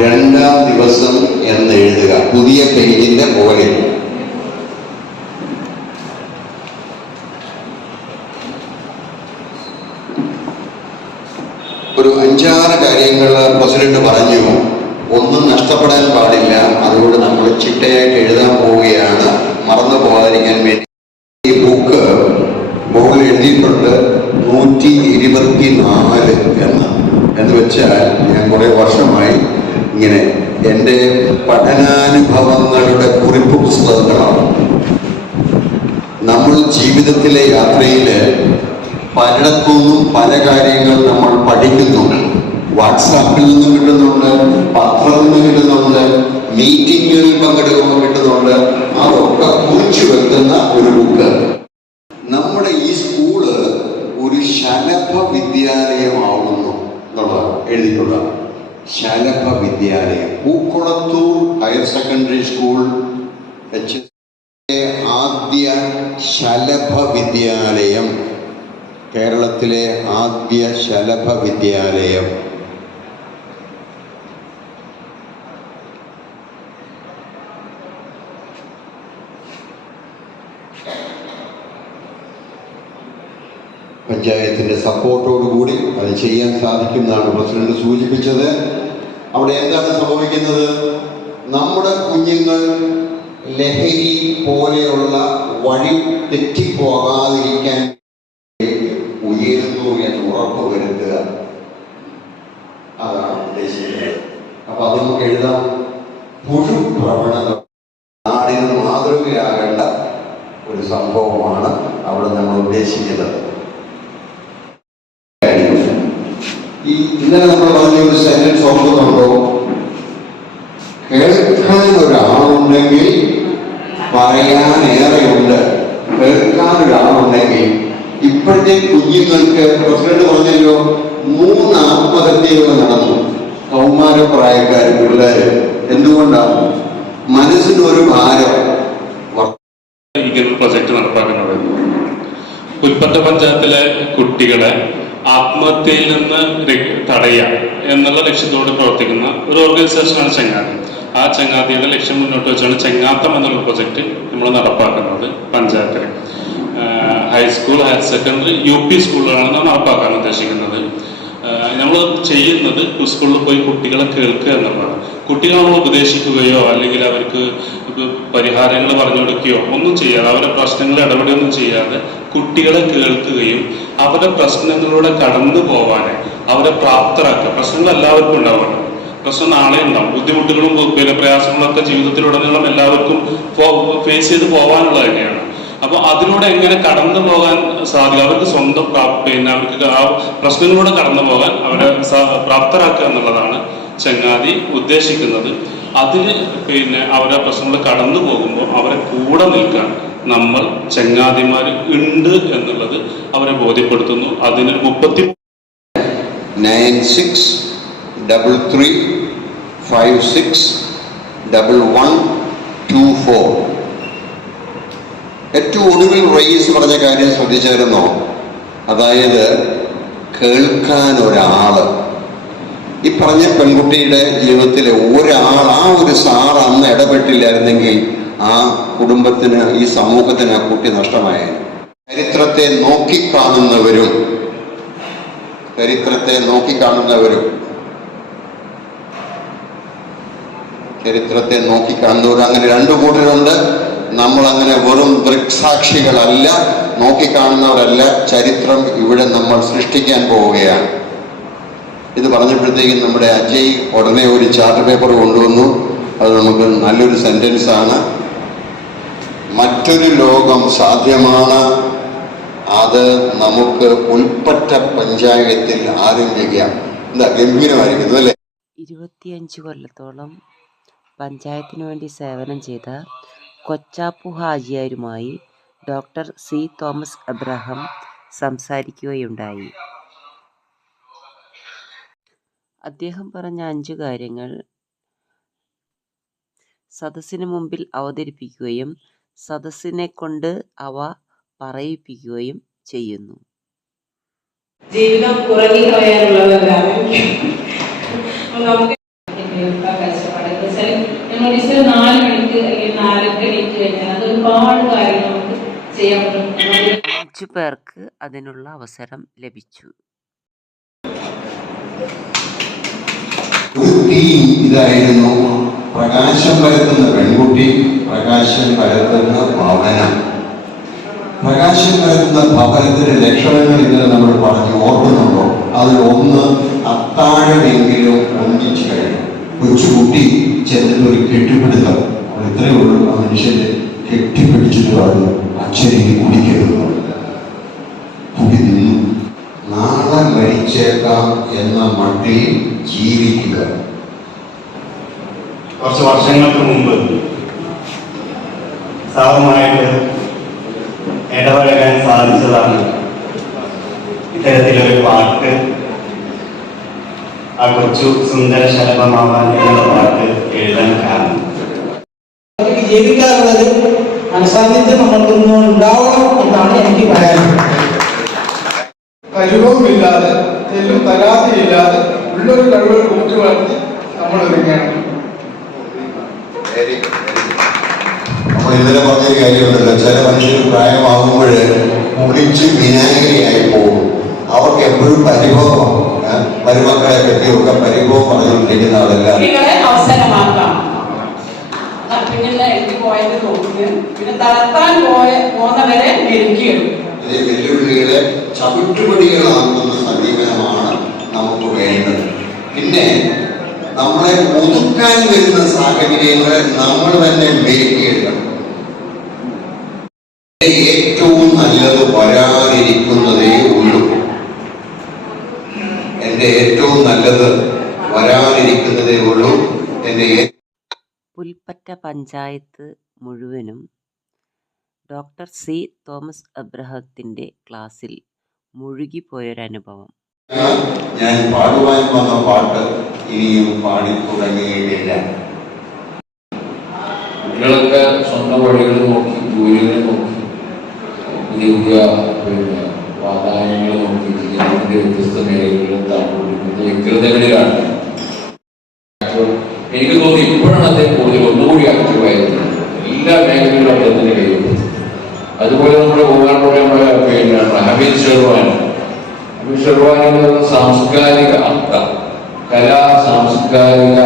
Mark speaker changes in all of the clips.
Speaker 1: രണ്ടാം ദിവസം എന്ന് എഴുതുക. പുതിയ പേജിന്റെ മുകളിൽ. ഒരു അഞ്ചാറ് കാര്യങ്ങൾ പ്രസിഡന്റ് പറഞ്ഞു. ഒന്നും നഷ്ടപ്പെടാൻ പാടില്ല. അതുകൊണ്ട് നമ്മൾ ചിട്ടയായിട്ട് എഴുതാൻ പോവുകയാണ്. മറന്നു പോകാതിരിക്കാൻ വേണ്ടി ഈ ബുക്ക് മുകളിൽ എഴുതിയിട്ടുണ്ട്. നൂറ്റി ഇരുപത്തി നാല് എന്ന്. എന്ന് വെച്ചാൽ ഞാൻ കുറേ വർഷമായി ഇങ്ങനെ എന്റെ പഠനാനുഭവങ്ങളുടെ കുറിപ്പ് പുസ്തകങ്ങളാണ്. നമ്മൾ ജീവിതത്തിലെ യാത്രയിൽ പലയിടത്തുനിന്നും പല കാര്യങ്ങൾ നമ്മൾ പഠിക്കുന്നുണ്ട് വാട്സാപ്പിൽ നിന്നും കിട്ടുന്നുണ്ട് പത്രത്തിൽ നിന്ന് കിട്ടുന്നുണ്ട് മീറ്റിങ്ങുകളിൽ പങ്കെടുക്കുമ്പോൾ കിട്ടുന്നുണ്ട്. അതൊക്കെ കുറിച്ചു വെക്കുന്ന ഒരു ബുക്ക്. നമ്മുടെ ഈ സ്കൂൾ ഒരു ശലഭ വിദ്യാലയമാവുന്നു എന്നുള്ളതാണ് എഴുതിയിട്ടുള്ള ശലഭ വിദ്യാലയം Pookkulathur higher secondary school H ആദ്യ ശലഭ വിദ്യാലയം കേരളത്തിലെ ആദ്യ ശലഭ വിദ്യാലയം പഞ്ചായത്തിന്റെ സപ്പോർട്ടോടുകൂടി അത് ചെയ്യാൻ സാധിക്കുമെന്നാണ് പ്രസിഡന്റ് സൂചിപ്പിച്ചത്. അവിടെ എന്താണ് സംഭവിക്കുന്നത്? നമ്മുടെ കുഞ്ഞുങ്ങൾ ലഹരി പോലെയുള്ള വഴി തെറ്റിപ്പോകാതിരിക്കാൻ ഉയരുന്നു എന്ന് ഉറപ്പ് വരുത്തുക അതാണ് ഉദ്ദേശിക്കുന്നത്. അപ്പൊ അത് നമുക്ക് എഴുതാം. പുഴു പ്രവണത നാടിന് മാതൃകയാകേണ്ട ഒരു സംഭവമാണ് അവിടെ നമ്മൾ ഉദ്ദേശിക്കുന്നത്. ഈ ഇന്നലെ നമ്മൾ പറഞ്ഞ ഒരു സെന്റൻസ് ഓർക്കുന്നുണ്ടോ കേൾക്കാൻ ഒരാളുണ്ടെങ്കിൽ പറയാൻ ഏറെയുണ്ട് കേൾക്കാൻ ഒരാളുണ്ടെങ്കിൽ ഇപ്പോഴത്തെ കുഞ്ഞുങ്ങൾക്ക് പ്രസിഡന്റ് പറഞ്ഞല്ലോ മൂന്ന് ആത്മഹത്യകൾ നടന്നു. കൗമാര പ്രായക്കാർ പിള്ളേര് എന്തുകൊണ്ടാണ് മനസ്സിന് ഒരു ഭാരം.
Speaker 2: ഇങ്ങനെ പ്രൊജക്ട് നടപ്പാക്കുന്നത്. പുൽപ്പറ്റ പഞ്ചായത്തിലെ കുട്ടികളെ ആത്മഹത്യയിൽ നിന്ന് തടയുക എന്നുള്ള ലക്ഷ്യത്തോടെ പ്രവർത്തിക്കുന്ന ഒരു ഓർഗനൈസേഷനാണ് ചെങ്ങാതി. ആ ചെങ്ങാതിയുടെ ലക്ഷ്യം മുന്നോട്ട് വെച്ചാണ് ചെങ്ങാത്തം എന്നുള്ള പ്രൊജക്ട് നമ്മൾ നടപ്പാക്കുന്നത് പഞ്ചായത്തിൽ high school higher secondary U P സ്കൂളുകളാണ് നാം നടപ്പാക്കാൻ ഉദ്ദേശിക്കുന്നത്. നമ്മൾ ചെയ്യുന്നത് സ്കൂളിൽ പോയി കുട്ടികളെ കേൾക്കുക എന്നുള്ളതാണ്. കുട്ടികളെ നമ്മൾ ഉപദേശിക്കുകയോ അല്ലെങ്കിൽ അവർക്ക് പരിഹാരങ്ങൾ പറഞ്ഞു കൊടുക്കുകയോ ഒന്നും ചെയ്യാതെ അവരുടെ പ്രശ്നങ്ങൾ ഇടപെടുകയൊന്നും ചെയ്യാതെ കുട്ടികളെ കേൾക്കുകയും അവരുടെ പ്രശ്നങ്ങളിലൂടെ കടന്നു പോവാൻ അവരെ പ്രാപ്തരാക്കുക. പ്രശ്നങ്ങൾ എല്ലാവർക്കും ഉണ്ടാവുന്നുണ്ട് പ്രശ്നം നാളെ ഉണ്ടാവും. ബുദ്ധിമുട്ടുകളും പിന്നെ പ്രയാസങ്ങളൊക്കെ ജീവിതത്തിലുടനീളം എല്ലാവർക്കും ഫേസ് ചെയ്ത് പോകാനുള്ള തന്നെയാണ് അപ്പൊ അതിലൂടെ എങ്ങനെ കടന്നു പോകാൻ സാധിക്കും? അവർക്ക് സ്വന്തം പിന്നെ അവർക്ക് ആ പ്രശ്നങ്ങളിലൂടെ കടന്നു പോകാൻ അവരെ പ്രാപ്തരാക്കുക എന്നുള്ളതാണ് ചങ്ങാതി ഉദ്ദേശിക്കുന്നത്. അതിന് പിന്നെ അവരെ പ്രശ്നങ്ങൾ കടന്നു പോകുമ്പോൾ അവരെ കൂടെ നിൽക്കാൻ നമ്മൾ ചങ്ങാതിമാർ ഉണ്ട് എന്നുള്ളത് അവരെ ബോധ്യപ്പെടുത്തുന്നു. അതിനൊരു മുപ്പത്തി
Speaker 1: nine six double three five six double one two four ഏറ്റവും ഒടുവിൽ റയീസ് പറഞ്ഞ കാര്യം ശ്രദ്ധിച്ചായിരുന്നോ അതായത് കേൾക്കാൻ ഒരാൾ. ഈ പറഞ്ഞ പെൺകുട്ടിയുടെ ജീവിതത്തിലെ ഒരാൾ ആ ഒരു സാർ അന്ന് ഇടപെട്ടില്ലായിരുന്നെങ്കിൽ ആ കുടുംബത്തിന് ഈ സമൂഹത്തിന് ആ കുട്ടി നഷ്ടമായേനെ ചരിത്രത്തെ നോക്കിക്കാണുന്നവരും ചരിത്രത്തെ നോക്കിക്കാണുന്നവരും ചരിത്രത്തെ നോക്കിക്കാണുന്നവരും അങ്ങനെ രണ്ടു കൂട്ടരുണ്ട്. നമ്മൾ അങ്ങനെ വെറും ദൃക്സാക്ഷികളല്ല നോക്കിക്കാണുന്നവരല്ല. ചരിത്രം ഇവിടെ നമ്മൾ സൃഷ്ടിക്കാൻ പോവുകയാണ്. ഇത് പറഞ്ഞപ്പോഴത്തേക്കും നമ്മുടെ അജയ് ഉടനെ ഒരു ചാർട്ട് പേപ്പർ കൊണ്ടുവന്നു. അത് നമുക്ക് നല്ലൊരു സെന്റൻസാണ് മറ്റൊരു ലോകം സാധ്യമാണ്. അത് നമുക്ക് ഉൾപ്പെട്ട പഞ്ചായത്തിൽ ആരംഭിക്കാം എന്താ ഗംഭീരമായിരിക്കുന്നു അല്ലേ?
Speaker 3: ഇരുപത്തിയഞ്ച് കൊല്ലത്തോളം പഞ്ചായത്തിന് വേണ്ടി സേവനം ചെയ്ത കൊച്ചാപ്പു ഹാജിയാരുമായി ഡോക്ടർ സി തോമസ് അബ്രഹാം സംസാരിക്കുകയുണ്ടായി. അദ്ദേഹം പറഞ്ഞ അഞ്ചു കാര്യങ്ങൾ സദസ്സിന് മുമ്പിൽ അവതരിപ്പിക്കുകയും സദസ്സിനെക്കൊണ്ട് അവ പറയിപ്പിക്കുകയും ചെയ്യുന്നു.
Speaker 4: ജീവിതം നാല് കാര്യങ്ങൾ നമുക്ക്
Speaker 3: അഞ്ചു പേർക്ക് അതിനുള്ള അവസരം ലഭിച്ചു.
Speaker 1: ഒരു തീം ഇതായിരുന്നു പ്രകാശം പരത്തുന്ന പെൺകുട്ടി പ്രകാശം പരത്തുന്ന ഭവനം. പ്രകാശം പരത്തുന്ന ഭവനത്തിന്റെ ലക്ഷണങ്ങൾ ഇന്നലെ നമ്മൾ പറഞ്ഞു ഓർക്കുന്നുണ്ടോ? അതിൽ ഒന്ന് അത്താഴമെങ്കിലും ഒന്നിച്ചു കഴിഞ്ഞു. കൊച്ചുകുട്ടി ചെന്നിട്ട് ഒരു കെട്ടിപ്പിടുത്തം ഇത്രയേ ഉള്ളൂ. ആ മനുഷ്യന്റെ കെട്ടിപ്പിടിച്ചിട്ട് പറഞ്ഞു അച്ഛനെ കുടിക്കരുത്. കുടി നിന്നു. നാളെ മരിച്ചേക്കാം എന്ന മട്ടിൽ ജീവിക്കുക.
Speaker 5: കുറച്ച് വർഷങ്ങൾക്ക് മുമ്പ് സാറുമായിട്ട് ഇടപഴകാൻ സാധിച്ചതാണ് ഇത്തരത്തിലൊരു പാട്ട്. ആ കൊച്ചു സുന്ദര ശലഭമാവാൻ എന്നുള്ള പാട്ട് എഴുതാൻ കാരണം.
Speaker 6: ജീവിക്കാറുള്ളത് മനസാന്നിധ്യം നമ്മൾക്കൊന്നും ഉണ്ടാവണം എന്നാണ് എനിക്ക് പറയാനുള്ളത്.
Speaker 7: കഴിവുമില്ലാതെ തെല്ലും പരാതിയില്ലാതെ ഉള്ളൊരു കഴിവ് കൂട്ടി വളർത്തി നമ്മൾ ഒരുങ്ങണം
Speaker 1: നമ്മൾ ഇന്നലെ പറഞ്ഞൊരു കാര്യമുണ്ടല്ലോ ചില മനുഷ്യർ പ്രായമാകുമ്പോൾ മുടിച്ച് വിനായകരിയായി പോകും. അവർക്ക് എപ്പോഴും പരിഭവം? മരുമക്കളെ പറ്റിയൊക്കെ പരിഭവം പറഞ്ഞുകൊണ്ടിരിക്കുന്ന ആളല്ല.
Speaker 4: പിന്നില്ല എനിക്ക് പോയത് നോക്കുക പിന്നെ തളർത്താൻ പോയ പോന്നവരെ മെരുക്കിയെടുക്കും
Speaker 1: വെല്ലുവിളികളെ ചവിട്ടുപടികളാക്കുന്ന സമീപനമാണ് നമുക്ക് വേണ്ടത്. പിന്നെ നമ്മളെ ഒതുക്കാൻ വരുന്ന സാഹചര്യങ്ങളെ നമ്മൾ തന്നെ മേക്കിയെടുക്കണം ഏറ്റവും നല്ലത് വരാതിരിക്കുന്നതേ ഉള്ളൂ. എന്റെ ഏറ്റവും നല്ലത് വരാതിരിക്കുന്നതേ ഉള്ളൂ. എന്റെ
Speaker 3: പുൽപ്പറ്റ പഞ്ചായത്ത് മുഴുവനും ഡോക്ടർ സി തോമസ് അബ്രഹത്തിന്റെ ക്ലാസ്സിൽ മുഴുകിപ്പോയൊരനുഭവം.
Speaker 1: ഞാൻ പാടുവാൻ വന്ന പാട്ട് ഇനിയും പാടി തുടങ്ങിയിട്ടില്ല
Speaker 8: കുട്ടികളൊക്കെ സ്വന്തം വഴികൾ നോക്കി ജോലികൾ നോക്കി പുതിയ പുതിയ പിന്നെ നോക്കി ജീവിതത്തിന്റെ വ്യത്യസ്ത മേഖലകളിൽ താഴ്ന്നിരിക്കുന്ന വ്യക്തതകളിലാണ് എനിക്ക് തോന്നി ഇപ്പോഴാണ് അദ്ദേഹം കൂടുതൽ ഒന്നുകൂടി ആക്റ്റീവായത് എല്ലാ മേഖലകളിലും അദ്ദേഹത്തിന്റെ കയ്യിൽ അതുപോലെ നമ്മുടെ ബഹുമാനപ്പെട്ട നമ്മുടെ പിന്നെ ഹമീദ് ഷെർവാൻ സാംസ്കാരിക അർത്ഥ. കലാ സാംസ്കാരിക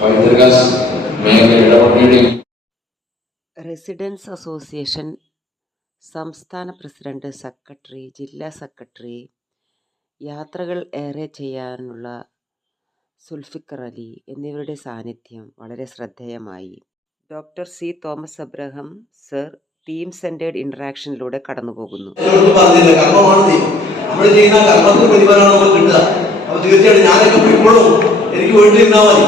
Speaker 8: പൈതൃക
Speaker 3: റെസിഡൻസ് അസോസിയേഷൻ സംസ്ഥാന പ്രസിഡന്റ് സെക്രട്ടറി ജില്ലാ സെക്രട്ടറി യാത്രകൾ ഏറെ ചെയ്യാനുള്ള സുൽഫിക്കർ അലി എന്നിവരുടെ സാന്നിധ്യം വളരെ ശ്രദ്ധേയമായി. Doctor C Thomas Abraham sir team centred ഇൻട്രാക്ഷനിലൂടെ കടന്നുപോകുന്നു.
Speaker 9: പോകുന്നു തീർച്ചയായിട്ടും ഞാനൊക്കെ ഇപ്പോഴും എനിക്ക് വേണ്ടിയിരുന്നാൽ മതി.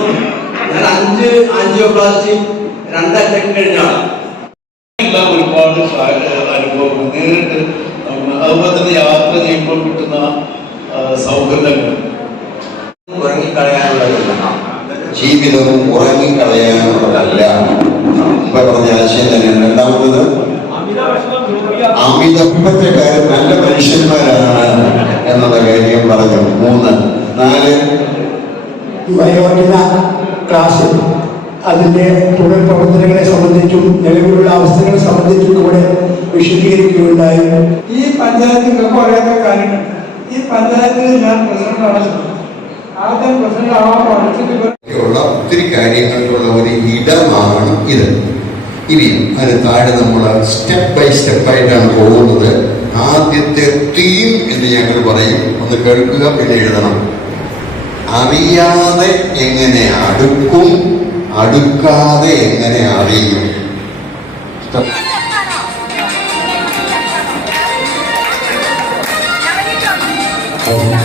Speaker 9: ഞാൻ അഞ്ച് ആൻജിയോപ്ലാസ്റ്റി രണ്ട് അറ്റക്ക് കഴിഞ്ഞാണ്.
Speaker 7: ഒരുപാട് അനുഭവം നേരിട്ട് അതുപോലെ തന്നെ യാത്ര ചെയ്യുമ്പോൾ കിട്ടുന്ന ആ, സൗഹൃദങ്ങൾ
Speaker 9: ഉറങ്ങിക്കളയാനുള്ളതല്ല
Speaker 1: ജീവിതം ഉറങ്ങിക്കളയാനുള്ളതല്ല. ഇപ്പൊ പറഞ്ഞ ആശയം തന്നെയാണ്. രണ്ടാമത്തത് അമിതപ്പറ്റക്കാർ നല്ല മനുഷ്യന്മാരാണ് എന്നുള്ള കാര്യം പറഞ്ഞു. മൂന്ന് നാല്.
Speaker 6: വയോജന ക്ലാസ് അതിന്റെ തുടർ പ്രവർത്തനങ്ങളെ സംബന്ധിച്ചും നിലവിലുള്ള അവസ്ഥകളെ സംബന്ധിച്ചും ഇവിടെ വിശദീകരിക്കുകയുണ്ടായി.
Speaker 7: ഈ പഞ്ചായത്തിലൊക്കെ അറിയാത്ത കാര്യങ്ങൾ. ഈ പഞ്ചായത്തിൽ ഞാൻ പ്രസിഡന്റാണ് ആദ്യം പ്രസിഡന്റ് ആവാൻ
Speaker 1: ഒത്തിരി കാര്യങ്ങൾക്കുള്ള ഒരു ഇടമാണ് ഇത്. ഇനി അതിന് താഴെ നമ്മൾ സ്റ്റെപ്പ് ബൈ സ്റ്റെപ്പായിട്ടാണ് പോകുന്നത്. ആദ്യത്തെ തീം എന്ന് ഞങ്ങൾ പറയും. ഒന്ന് കേൾക്കുക പിന്നെ എഴുതണം. അറിയാതെ എങ്ങനെ അടുക്കും? അടുക്കാതെ എങ്ങനെ അറിയും?
Speaker 6: കൊച്ചു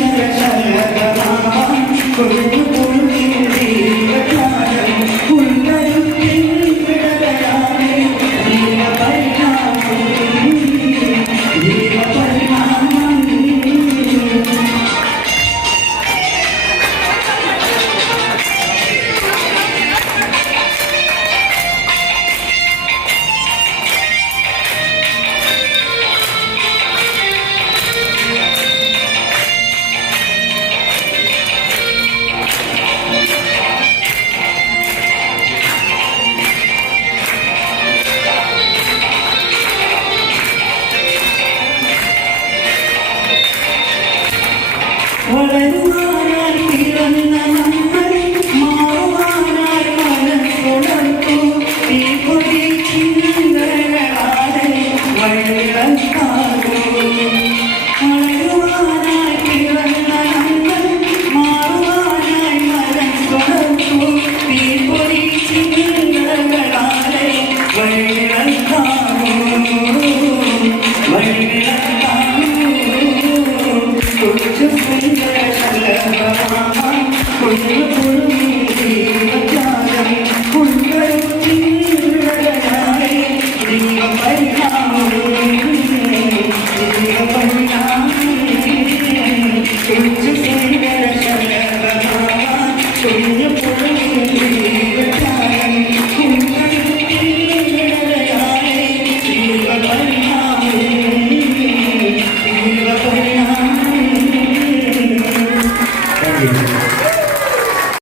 Speaker 6: yaşayan Şükür